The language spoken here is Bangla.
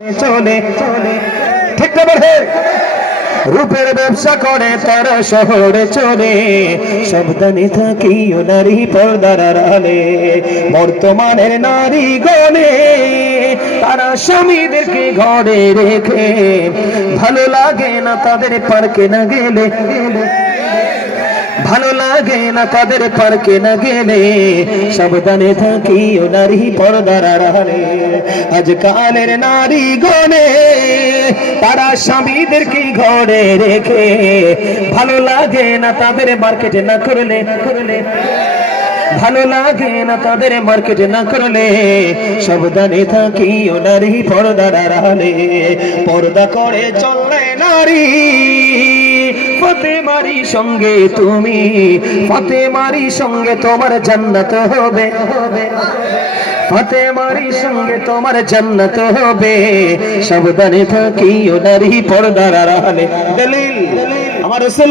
চলে চলে ঠিক না বলে রূপের ব্যবসা করে তারা শহরে চলে সাবধানে থাকিও নারী পর্দার আড়ালে বর্তমানের নারী গণে তারা স্বামীদেরকে ঘরে রেখে ভালো লাগে না তাদের পার্কে না গেলে ভালো লাগে না তাদের পার্কে না গেলে সাবধানে থাকিও নারী পর্দার আড়ালে আজকালের নারী গণে তারা স্বামীদেরকে ঘরে রেখে ভালো লাগে না তাদের মার্কেটে না করলে ভালো লাগে না তাদের মার্কেটে না করলে সাবধানে থাকিও নারী পর্দার আড়ালে পর্দা করে চললে নারী ফাতেমারি সঙ্গে তুমি ফাতেমারি সঙ্গে তোমার জান্নাত হবে ফাতেমারি সঙ্গে তোমার জান্নাত হবে সাবধানে থাকিও নারী পর্দার আড়ালে দলিল আমার রাসূল